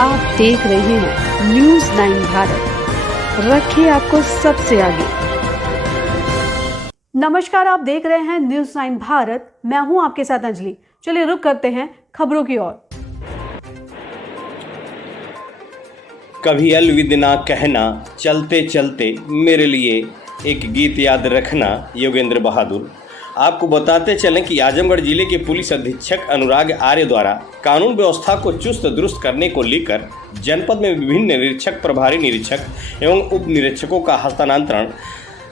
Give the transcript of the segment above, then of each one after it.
आप देख रहे हैं न्यूज़ 9 भारत, रखिए आपको सबसे आगे। नमस्कार, आप देख रहे हैं न्यूज़ 9 भारत, मैं हूं आपके साथ अंजलि। चलिए रुक करते हैं खबरों की ओर। कभी अलविदा कहना, चलते चलते मेरे लिए एक गीत याद रखना, योगेंद्र बहादुर। आपको बताते चलें कि आजमगढ़ जिले के पुलिस अधीक्षक अनुराग आर्य द्वारा कानून व्यवस्था को चुस्त दुरुस्त करने को लेकर जनपद में विभिन्न निरीक्षक, प्रभारी निरीक्षक एवं उप निरीक्षकों का हस्तांतरण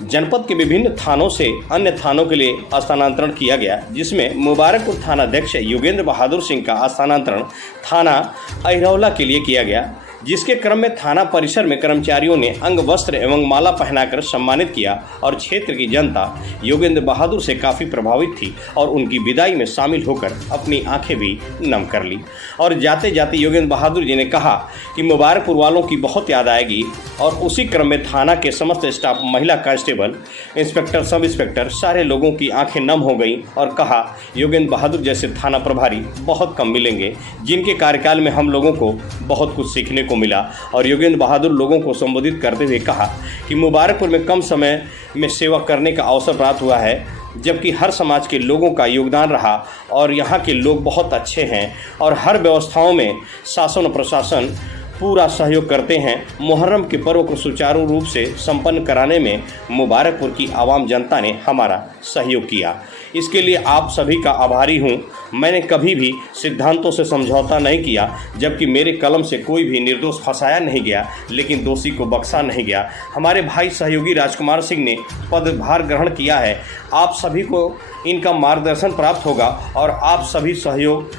जनपद के विभिन्न थानों से अन्य थानों के लिए स्थानांतरण किया गया, जिसमें मुबारकपुर थानाध्यक्ष योगेंद्र बहादुर सिंह का स्थानांतरण थाना अहिरौला के लिए किया गया, जिसके क्रम में थाना परिसर में कर्मचारियों ने अंग वस्त्र एवं माला पहनाकर सम्मानित किया और क्षेत्र की जनता योगेंद्र बहादुर से काफ़ी प्रभावित थी और उनकी विदाई में शामिल होकर अपनी आंखें भी नम कर ली। और जाते जाते योगेंद्र बहादुर जी ने कहा कि मुबारकपुर वालों की बहुत याद आएगी और उसी क्रम में थाना के समस्त स्टाफ, महिला कांस्टेबल, इंस्पेक्टर, सब इंस्पेक्टर, सारे लोगों की आंखें नम हो गईं और कहा योगेंद्र बहादुर जैसे थाना प्रभारी बहुत कम मिलेंगे, जिनके कार्यकाल में हम लोगों को बहुत कुछ सीखने को मिला। और योगेंद्र बहादुर लोगों को संबोधित करते हुए कहा कि मुबारकपुर में कम समय में सेवा करने का अवसर प्राप्त हुआ है, जबकि हर समाज के लोगों का योगदान रहा और यहाँ के लोग बहुत अच्छे हैं और हर व्यवस्थाओं में शासन और प्रशासन पूरा सहयोग करते हैं। मुहर्रम के पर्व को सुचारू रूप से संपन्न कराने में मुबारकपुर की आवाम जनता ने हमारा सहयोग किया, इसके लिए आप सभी का आभारी हूं। मैंने कभी भी सिद्धांतों से समझौता नहीं किया, जबकि मेरे कलम से कोई भी निर्दोष फंसाया नहीं गया, लेकिन दोषी को बख्शा नहीं गया। हमारे भाई सहयोगी राजकुमार सिंह ने पदभार ग्रहण किया है, आप सभी को इनका मार्गदर्शन प्राप्त होगा और आप सभी सहयोग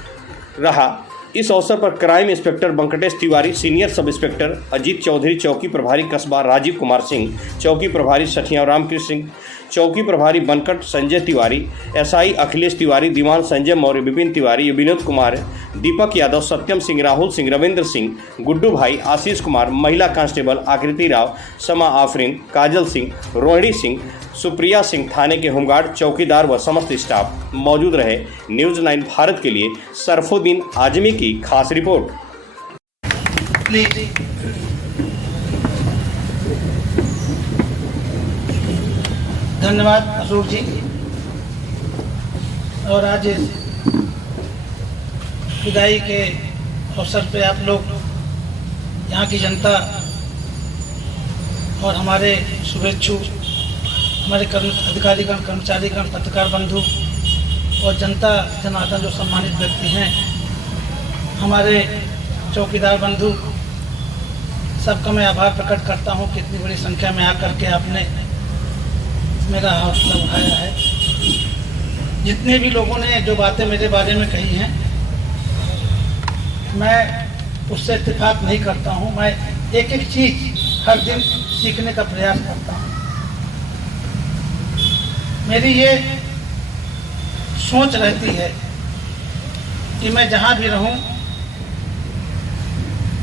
रहा। इस अवसर पर crime inspector Venkatesh Tiwari, senior sub inspector Ajit Chaudhary, चौकी प्रभारी कस्बा राजीव कुमार सिंह, चौकी प्रभारी सठिया रामकृष्ण सिंह, चौकी प्रभारी बनकट संजय तिवारी, एसआई अखिलेश तिवारी, दीवान संजय मौर्य, विपिन तिवारी, विनोद कुमार, दीपक यादव, सत्यम सिंह, राहुल सिंह, रविंद्र सिंह, गुड्डू भाई, आशीष कुमार, महिला कांस्टेबल आकृति राव, समा आफरीन, काजल सिंह, रोहिणी सिंह, सुप्रिया सिंह, थाने के होमगार्ड, चौकीदार व समस्त स्टाफ मौजूद रहे। न्यूज़ 9 भारत के लिए सरफुद्दीन आजमी की खास रिपोर्ट। धन्यवाद अशोक जी। और आज विदाई के अवसर पे आप लोग, यहाँ की जनता और हमारे शुभेच्छु, हमारे अधिकारीगण, कर्मचारीगण, पत्रकार बंधु और जनता जनार्दन जो सम्मानित व्यक्ति हैं, हमारे चौकीदार बंधु, सबका मैं आभार प्रकट करता हूँ कि इतनी बड़ी संख्या में आकर के आपने मेरा हौसला बढ़ाया है। जितने भी लोगों ने जो बातें मेरे बारे में कही हैं, मैं उससे इत्तेफाक नहीं करता हूँ। मैं एक एक चीज़ हर दिन सीखने का प्रयास करता हूँ। मेरी ये सोच रहती है कि मैं जहाँ भी रहूँ,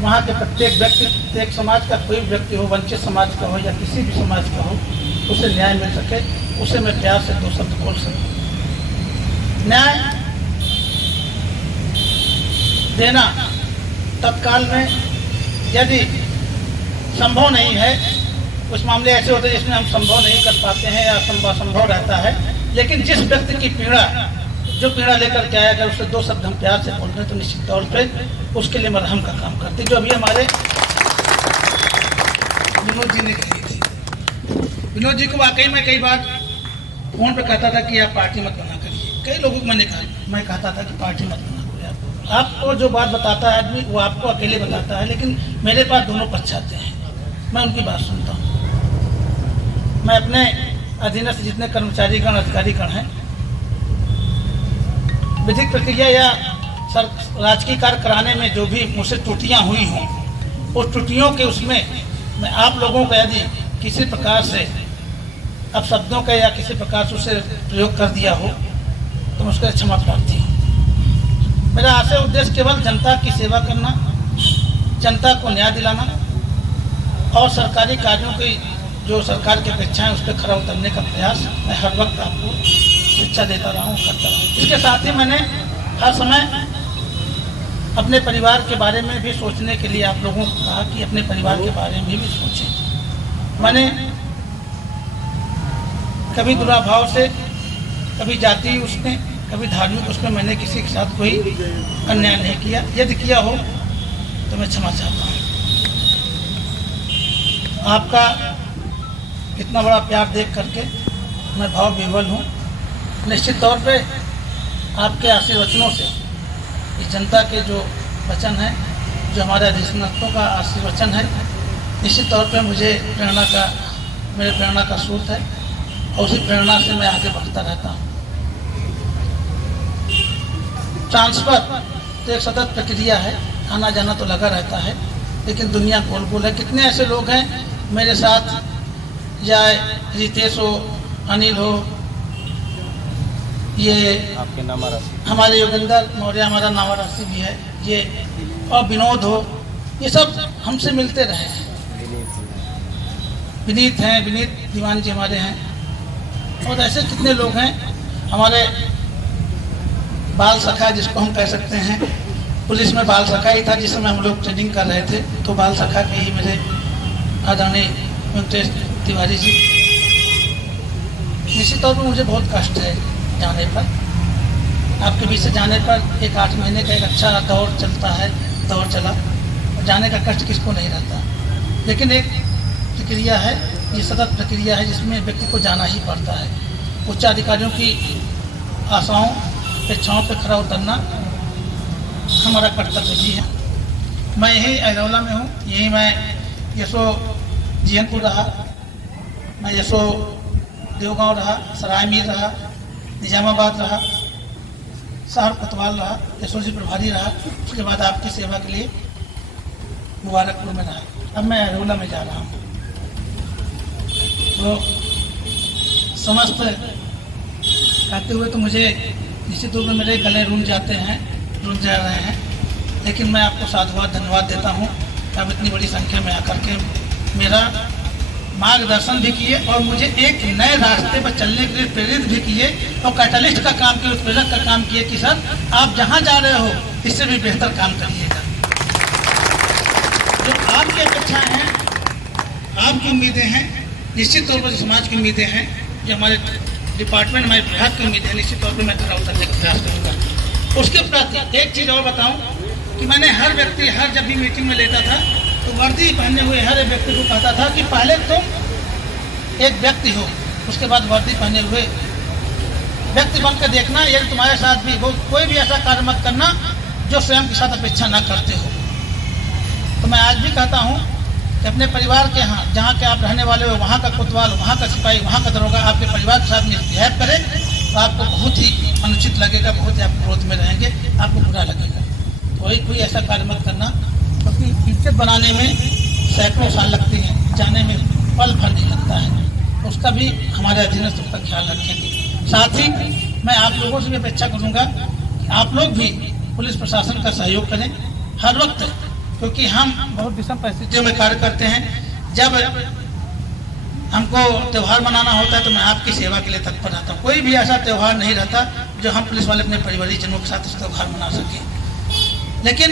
वहाँ के प्रत्येक व्यक्ति, प्रत्येक समाज का कोई व्यक्ति हो, वंचित समाज का हो या किसी भी समाज का हो, उसे न्याय मिल सके, उसे मैं प्यार से दो शब्द बोल सकूं। न्याय देना तत्काल में यदि संभव नहीं है, कुछ मामले ऐसे होते हैं जिसमें हम संभव नहीं कर पाते हैं या असंभव रहता है, लेकिन जिस व्यक्ति की पीड़ा, जो पीड़ा लेकर के आया, अगर उससे दो शब्द हम प्यार से बोलते हैं तो निश्चित तौर पे उसके लिए मरहम का काम करते, जो अभी हमारे विनोद जी ने कही थी। विनोद जी को वाकई में कई बार फोन पर कहता था कि आप पार्टी मत बना करिए। कई लोगों को मैं कहता था कि पार्टी मत बना करिए। आपको जो बात बताता है आदमी, वो आपको अकेले बताता है, लेकिन मेरे पास दोनों पक्ष आते हैं, मैं उनकी बात सुनता हूँ। मैं अपने अधीनस्थ जितने कर्मचारीगण, अधिकारीगण हैं, विधिक प्रक्रिया या राजकीय कार्य कराने में जो भी मुझसे त्रुटियाँ हुई हों, उस त्रुटियों के उसमें मैं आप लोगों का यदि किसी प्रकार से अपशब्दों का या किसी प्रकार से उसे प्रयोग कर दिया हो तो मैं उसका क्षमा प्रार्थी हूँ। मेरा आशय उद्देश्य केवल जनता की सेवा करना, जनता को न्याय दिलाना और सरकारी कार्यों की जो सरकार की अपेक्षाएं उस पर खरा उतरने का प्रयास मैं हर वक्त आपको शिक्षा देता रहा हूँ, करता रहा हूँ। इसके साथ ही मैंने हर समय अपने परिवार के बारे में भी सोचने के लिए आप लोगों को कहा कि अपने परिवार के बारे में भी सोचें। मैंने कभी दुराभाव से, कभी जाति उसमें, कभी धार्मिक उसमें मैंने किसी के साथ कोई अन्याय नहीं किया। यदि किया हो तो मैं क्षमा चाहता हूँ। आपका इतना बड़ा प्यार देख करके मैं भाव विह्वल हूँ। निश्चित तौर पे आपके आशीर्वचनों से इस जनता के जो वचन है, जो हमारे अधिष्ठातों का आशीर्वचन है, निश्चित तौर पे मुझे मेरे प्रेरणा का स्रोत है और उसी प्रेरणा से मैं आगे बढ़ता रहता हूँ। ट्रांसफ़र तो एक सतत प्रक्रिया है, आना जाना तो लगा रहता है, लेकिन दुनिया गोल गोल है। कितने ऐसे लोग हैं मेरे साथ, या रितेश हो, अनिल हो, ये आपके नामा राशि, हमारे योगेंद्र मौर्य हमारा नामा राशि भी है, ये और विनोद हो, ये सब हमसे मिलते रहे हैं। विनीत हैं, विनीत दीवान जी हमारे हैं, और ऐसे कितने लोग हैं। हमारे बाल सखा जिसको हम कह सकते हैं, पुलिस में बाल सखा ही था जिस समय हम लोग ट्रेनिंग कर रहे थे, तो बाल सखा के ही मेरे आदरणीय वेंकटेश तिवारी जी। निश्चित तौर पर मुझे बहुत कष्ट है जाने पर, आपके बीच से जाने पर। एक 8 महीने का एक अच्छा दौर चलता है, दौर चला, जाने का कष्ट किसको नहीं रहता, लेकिन एक प्रक्रिया है, ये सतत प्रक्रिया है जिसमें व्यक्ति को जाना ही पड़ता है। उच्च अधिकारियों की आशाओं, इच्छाओं पर खरा उतरना हमारा कर्तव्य भी है। मैं यही अहरौला में हूँ, यही मैं यशो जीहनपुर रहा, मैं यशो देवगांव रहा, सराय मीर रहा, निजामाबाद रहा, शहर कोतवाल रहा, यशोजी प्रभारी रहा। उसके बाद आपकी सेवा के लिए मुबारकपुर में रहा। अब मैं अहरौला में जा रहा हूँ। तो समस्त कहते हुए तो मुझे निश्चित रूप में मेरे गले रुंझ जाते हैं, रुंझ जा रहे हैं, लेकिन मैं आपको साधुवाद धन्यवाद देता हूँ कि आप इतनी बड़ी संख्या में आकर के मेरा मार्गदर्शन भी किए और मुझे एक नए रास्ते पर चलने के लिए प्रेरित भी किए और कैटलिस्ट का काम किए, उत्प्रेरक का काम किए कि सर आप जहाँ जा रहे हो इससे भी बेहतर काम करिएगा। जो आपकी अपेक्षाएं हैं, आपकी उम्मीदें हैं, निश्चित तौर पर समाज की उम्मीदें हैं, जो हमारे डिपार्टमेंट, हमारे विभाग की उम्मीदें हैं, निश्चित तौर पर मैं खरा उतरने का प्रयास करूँगा। उसके प्रति एक चीज़ और बताऊँ कि मैंने हर व्यक्ति, हर जब भी मीटिंग में लेता था तो वर्दी पहने हुए हर एक व्यक्ति को कहता था कि पहले तुम एक व्यक्ति हो, उसके बाद वर्दी पहने हुए व्यक्ति बनकर देखना, यदि तुम्हारे साथ भी वो कोई भी ऐसा कार्य मत करना जो स्वयं के साथ अपेक्षा न करते हो। तो मैं आज भी कहता हूँ कि अपने परिवार के यहाँ, जहाँ के आप रहने वाले हो, वहाँ का कोतवाल, वहाँ का सिपाही, वहाँ का दरोगा आपके परिवार के साथ मिसबिहेव करे तो आपको बहुत ही अनुचित लगेगा, बहुत ही आप क्रोध में रहेंगे, आपको बुरा लगेगा। कोई ऐसा कार्य मत करना, क्योंकि इज्जत बनाने में सैकड़ों साल लगते हैं, जाने में पल भर नहीं लगता है। उसका भी हमारे अधीनस्थ उसका ख्याल रखेंगे। साथ ही मैं आप लोगों से भी अपेक्षा करूँगा कि आप लोग भी पुलिस प्रशासन का सहयोग करें हर वक्त, क्योंकि हम बहुत विषम परिस्थितियों में कार्य करते हैं। जब हमको त्यौहार मनाना होता है तो मैं आपकी सेवा के लिए तत्पर रहता हूँ। कोई भी ऐसा त्यौहार नहीं रहता जो हम पुलिस वाले अपने परिवारजनों के साथ उस त्यौहार मना सकें। लेकिन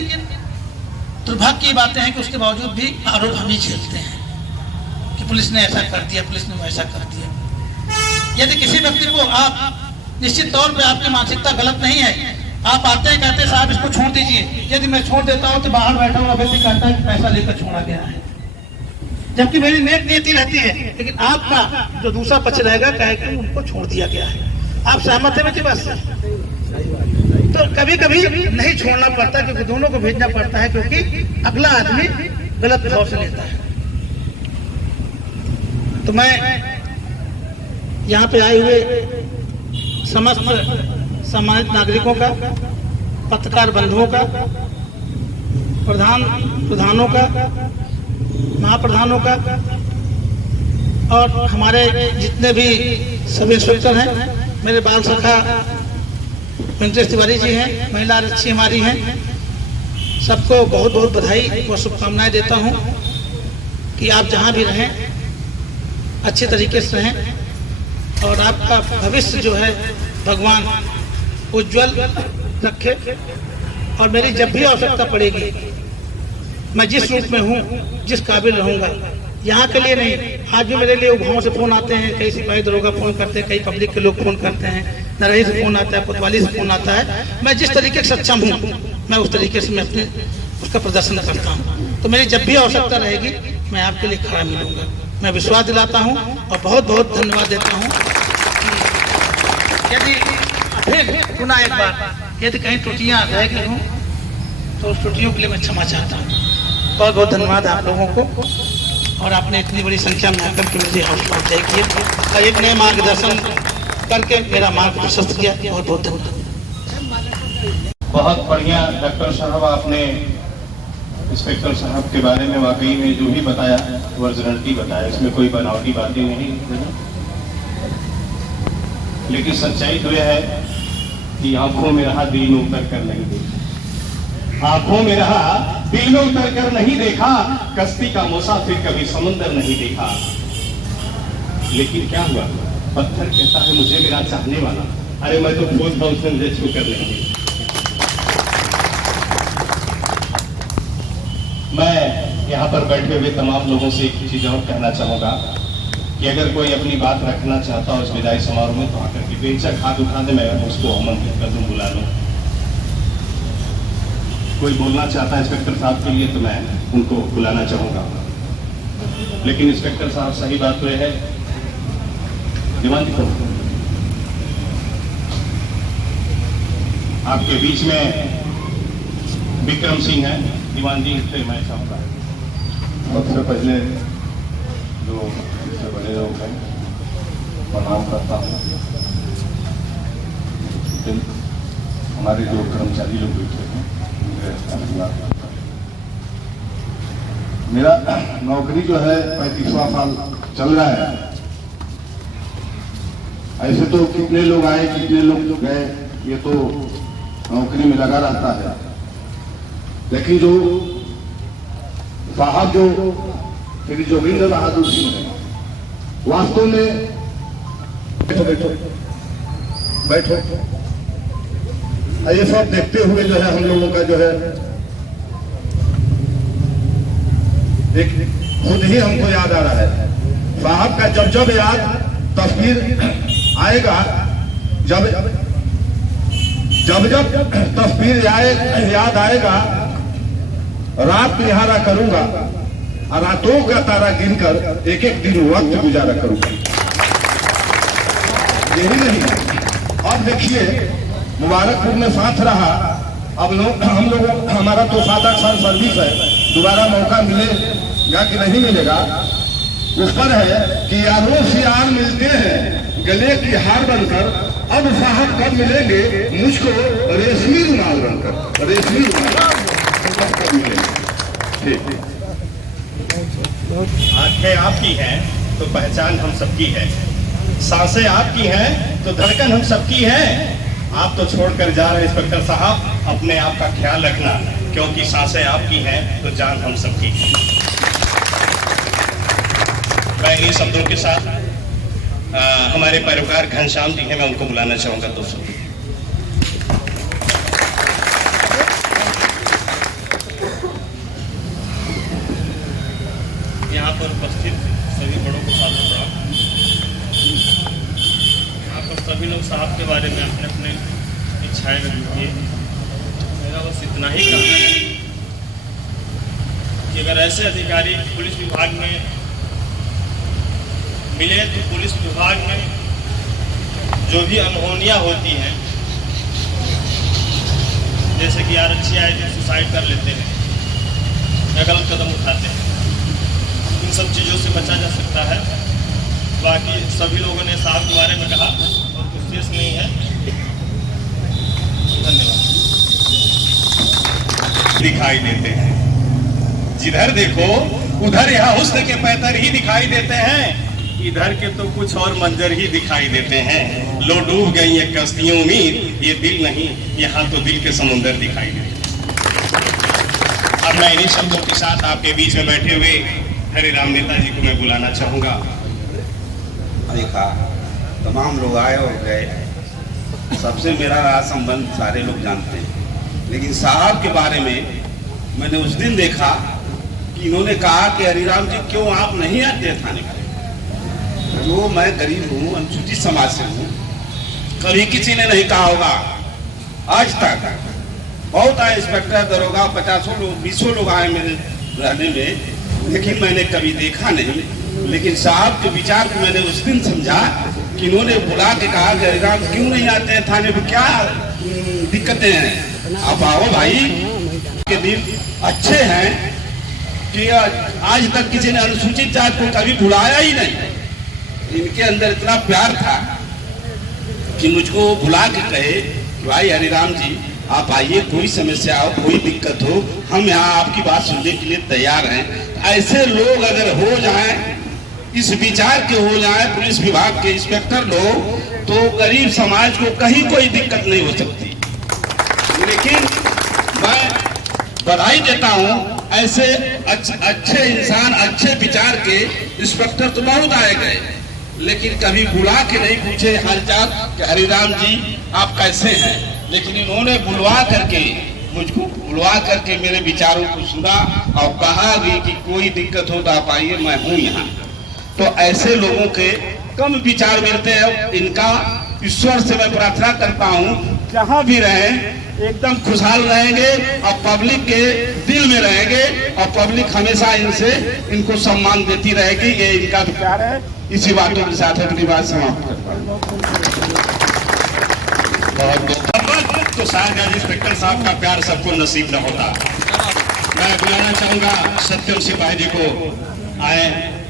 दुर्भाग्य की बातें हैं कि उसके बावजूद भी आरोप हम ही झेलते हैं कि पुलिस ने ऐसा कर दिया, पुलिस ने वैसा कर दिया। यदि किसी व्यक्ति को आप, निश्चित तौर पे आपकी मानसिकता गलत नहीं है, आप आते हैं कहते हैं साहब इसको छोड़ दीजिए, यदि मैं छोड़ देता हूँ तो बाहर बैठा हुआ व्यक्ति कहता है कि पैसा लेकर छोड़ा गया है, जबकि मेरी नेक नीति रहती है, लेकिन आपका जो दूसरा पक्ष रहेगा कहे कि उनको छोड़ दिया गया है। आप सहमत है मेरी बात से? तो कभी कभी नहीं छोड़ना पड़ता, क्योंकि दोनों को भेजना पड़ता है, क्योंकि अगला आदमी गलत भाव से लेता है। तो मैं यहाँ पे आए हुए समस्त सम्मानित नागरिकों का, पत्रकार बंधुओं का, प्रधानों का, महाप्रधानों का और हमारे जितने भी सब इंस्पेक्टर हैं, मेरे बाल सखा वेंकटेश तिवारी जी हैं, महिला आरक्षी हमारी हैं, सबको बहुत बहुत बधाई और शुभकामनाएं देता हूं कि आप जहां भी रहें अच्छे तरीके से रहें और आपका भविष्य जो है भगवान उज्जवल रखे। और मेरी जब भी आवश्यकता पड़ेगी, मैं जिस रूप में हूँ, जिस काबिल रहूँगा, यहाँ के लिए नहीं, आज भी मेरे लिए गाँव से फ़ोन आते हैं, कई सिपाही दरोगा फ़ोन करते हैं, कई पब्लिक के लोग फ़ोन करते हैं, नरही से फ़ोन आता है, कोतवाली से फ़ोन आता है। मैं जिस तरीके से सक्षम हूँ, मैं उस तरीके से मैं अपने उसका प्रदर्शन करता हूँ। तो मेरी जब भी आवश्यकता रहेगी, मैं आपके लिए खड़ा मिलूँगा। मैं विश्वास दिलाता हूँ और बहुत बहुत धन्यवाद देता हूँ। यदि फिर पुनः एक बार यदि कहीं त्रुटियाँ रह गई हों तो उस त्रुटियों के लिए मैं क्षमा चाहता हूँ। बहुत बहुत धन्यवाद आप लोगों को, और आपने इतनी बड़ी संख्या में आकर के मुझे हौसला अफजाई किया और एक नए मार्गदर्शन करके मेरा मार्ग प्रशस्त किया। बहुत बहुत धन्यवाद। बहुत बढ़िया डॉक्टर साहब, आपने इंस्पेक्टर साहब के बारे में वाकई में जो भी बताया वर्जिनलिटी बताया, इसमें कोई बनावटी बातें नहीं, लेकिन सच्चाई तो यह है कि आंखों में रहा दिल में उतर कर नहीं देखा, आंखों में रहा दिल में उतर कर नहीं देखा, कश्ती का मुसाफिर कभी समुंदर नहीं देखा। लेकिन क्या हुआ, पत्थर कहता है मुझे मेरा चाहने वाला, अरे मैं तो फूल था उसने मुझे छू कर नहीं देखा। मैं यहाँ पर बैठे हुए तमाम लोगों से एक चीज और कहना चाहूंगा कि अगर कोई अपनी बात रखना चाहता हो इस विदाई समारोह में तो आकर के बेशक हाथ उठा दे, मैं उसको आमंत्रित कर दूं, बुला लूं। कोई बोलना चाहता है इंस्पेक्टर साहब के लिए तो मैं उनको बुलाना चाहूंगा। लेकिन इंस्पेक्टर साहब, सही बात तो यह है, दीवान जी आपके बीच में विक्रम सिंह है, दीवान जी से मैं चाहूँगा सबसे पहले जो सबसे बड़े लोग हैं प्रणाम करता हूँ। हमारे जो कर्मचारी लोग बैठे हैं उनके मेरा नौकरी जो है 35वां साल चल रहा है। ऐसे तो कितने लोग आए कितने लोग गए, ये तो नौकरी में लगा रहता है, लेकिन जो साहब जो श्री जोगिंदर बहादुर सिंह है, वास्तव में बैठो बैठो बैठो, ये सब देखते हुए जो है हम लोगों का जो है एक खुद ही हमको याद आ रहा है साहब का। जब जब याद तस्वीर आएगा, जब जब जब तस्वीर याद आएगा, रात निहारा करूंगा और रातों का तारा गिनकर एक एक दिन वक्त गुजारा करूंगा। यही नहीं, अब देखिए मुबारकपुर में साथ रहा, अब हम लोग हमारा तो 7-8 साल सर्विस है, दोबारा मौका मिलेगा कि नहीं मिलेगा उस पर है कि यारों से यार मिलते हैं गले की हार बनकर, अब साहब कब मिलेंगे मुझको रेशमी रुमाल बनकर, रेशमी रुमाल मिलेंगे। आंखें आपकी हैं तो पहचान हम सबकी है, सांसें आपकी हैं तो धड़कन हम सबकी है। आप तो छोड़कर जा रहे इंस्पेक्टर साहब, अपने आप का ख्याल रखना, क्योंकि सांसें आपकी हैं तो जान हम सबकी है। मैं इन शब्दों के साथ हमारे पैरोकार घनश्याम जी हैं, मैं उनको बुलाना चाहूंगा दोस्तों। यहाँ पर उपस्थित सभी बड़ों को सादर प्रणाम। यहाँ पर सभी लोग साहब के बारे में अपने अपने इच्छाएं व्यक्त किए। मेरा बस इतना ही कहना है कि अगर ऐसे अधिकारी पुलिस विभाग में मिले तो पुलिस विभाग में जो भी अनहोनियाँ होती हैं, जैसे कि आरक्षी आए थे सुसाइड कर लेते हैं या गलत कदम उठाते हैं, इन सब चीज़ों से बचा जा सकता है। बाकी सभी लोगों ने साहब के बारे में कहा और कुछ शेष नहीं है। धन्यवाद। दिखाई देते हैं, जिधर देखो उधर यहाँ हुस्न के पैतर ही दिखाई देते हैं, इधर के तो कुछ और मंजर ही दिखाई देते हैं। लो डूब गई ये कश्तियों उम्मीद, ये दिल नहीं, यहाँ तो दिल के समुंदर दिखाई देते। अब मैं इन्हीं शब्दों के साथ आपके बीच में बैठे हुए हरे राम नेता जी को मैं बुलाना चाहूंगा। देखा तमाम लोग आए और गए, सबसे मेरा रहा संबंध सारे लोग जानते हैं, लेकिन साहब के बारे में मैंने उस दिन देखा कि इन्होंने कहा कि हरिराम जी क्यों आप नहीं आते हैं थाने पर। जो मैं गरीब हूँ, अनुसूचित समाज से हूँ, कभी किसी ने नहीं कहा होगा आज तक। बहुत आए इंस्पेक्टर दरोगा, 50 लोग 20 लोग आए मेरे रहने में, लेकिन मैंने कभी देखा नहीं। लेकिन साहब के विचार को मैंने उस दिन समझा कि इन्होंने बुला के कहा कि हरिराम क्यों नहीं आते हैं थाने पर, क्या दिक्कतें हैं, आप आओ भाई। के दिन अच्छे हैं कि आज तक किसी ने अनुसूचित जाति को कभी बुलाया ही नहीं। इनके अंदर इतना प्यार था कि मुझको बुला के कहे कि भाई हरिराम जी आप आइए, कोई समस्या हो, कोई दिक्कत हो, हम यहाँ आपकी बात सुनने के लिए तैयार हैं। ऐसे लोग अगर हो जाएं, इस विचार के हो जाएं पुलिस विभाग के इंस्पेक्टर लोग, तो गरीब समाज को कहीं कोई दिक्कत नहीं हो सकती। लेकिन मैं बधाई देता हूँ, ऐसे अच्छे इंसान, अच्छे विचार के इंस्पेक्टर तो बहुत आए गए, लेकिन कभी बुला के नहीं पूछे हालचाल कि हरिराम जी आप कैसे हैं। लेकिन इन्होंने बुलवा करके, मुझको बुलवा करके मेरे विचारों को सुना और कहा भी कि कोई दिक्कत हो तो आप आइए, मैं हूँ यहाँ। तो ऐसे लोगों के कम विचार मिलते हैं। इनका ईश्वर से मैं प्रार्थना करता हूँ जहाँ भी रहें एकदम खुशहाल रहेंगे और पब्लिक के दिल में रहेंगे, और पब्लिक हमेशा इनको सम्मान देती रहेगी। ये इनका विचार है। इसी बातों के साथ अपनी बात समाप्त करता हूँ। तो शायद इंस्पेक्टर साहब का प्यार सबको नसीब न होता। मैं बुलाना चाहूंगा सत्यम सिपाही जी को आए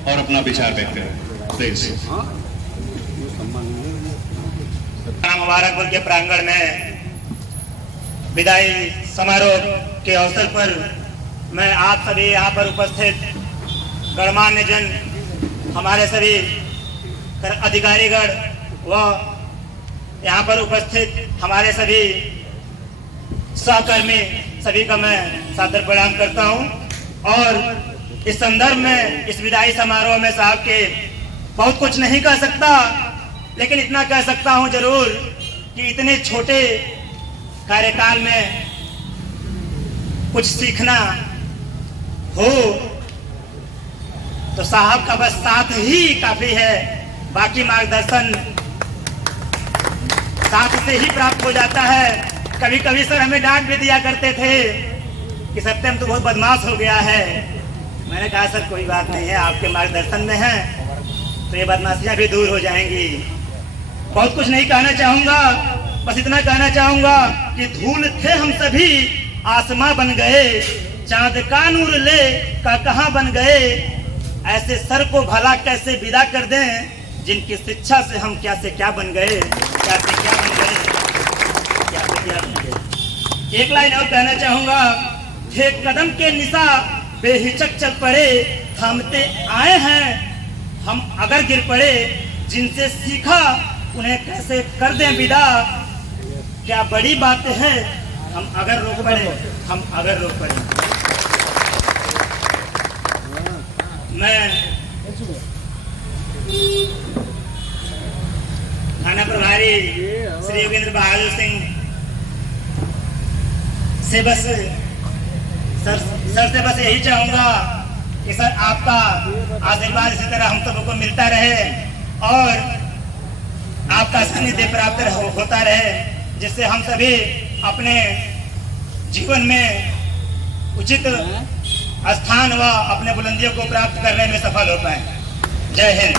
और अपना विचार व्यक्त करें प्लीज। मुबारकपुर के प्रांगण में विदाई समारोह के अवसर पर मैं आप सभी यहाँ पर उपस्थित गणमान्य जन, हमारे सभी अधिकारीगण व यहाँ पर उपस्थित हमारे सभी सहकर्मी सभी का मैं सादर प्रणाम करता हूँ। और इस संदर्भ में, इस विदाई समारोह में साहब के बहुत कुछ नहीं कह सकता, लेकिन इतना कह सकता हूँ जरूर कि इतने छोटे कार्यकाल में कुछ सीखना हो तो साहब का बस साथ ही काफी है। बाकी मार्गदर्शन साथ से ही प्राप्त हो जाता है। कभी कभी सर हमें डांट भी दिया करते थे कि सत्यम तो बहुत बदमाश हो गया है। मैंने कहा सर कोई बात नहीं है, आपके मार्गदर्शन में है तो ये बदमाशियां भी दूर हो जाएंगी। बहुत कुछ नहीं कहना चाहूंगा, बस इतना कहना चाहूंगा कि धूल थे हम सभी, आसमां बन गए, चांद का नूर ले का कहां बन गए। ऐसे सर को भला कैसे विदा कर दें, जिनकी शिक्षा से हम क्या से क्या बन गए, क्या से क्या बन गए, क्या से क्या बन गए। एक लाइन और कहना चाहूंगा, थे कदम के निशा बेहिचक चल पड़े, थामते आए हैं हम अगर गिर पड़े, जिनसे सीखा उन्हें कैसे कर दें विदा। क्या बड़ी बात है हम अगर रोक पड़े, हम अगर रोक पड़े। मैं थाना प्रभारी श्री योगेंद्र बहादुर सिंह से बस सर से बस यही चाहूंगा कि सर आपका आशीर्वाद इसी तरह हम सबको मिलता रहे और आपका सानिध्य प्राप्त होता रहे, जिससे हम सभी अपने जीवन में उचित स्थान व अपने बुलंदियों को प्राप्त करने में सफल हो पाए। जय हिंद।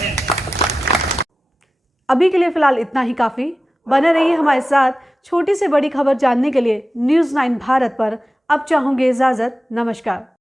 अभी के लिए फिलहाल इतना ही काफी। बने रहिए हमारे साथ। छोटी से बड़ी खबर जानने के लिए न्यूज़ 9 भारत पर अब चाहूंगी इजाजत। नमस्कार।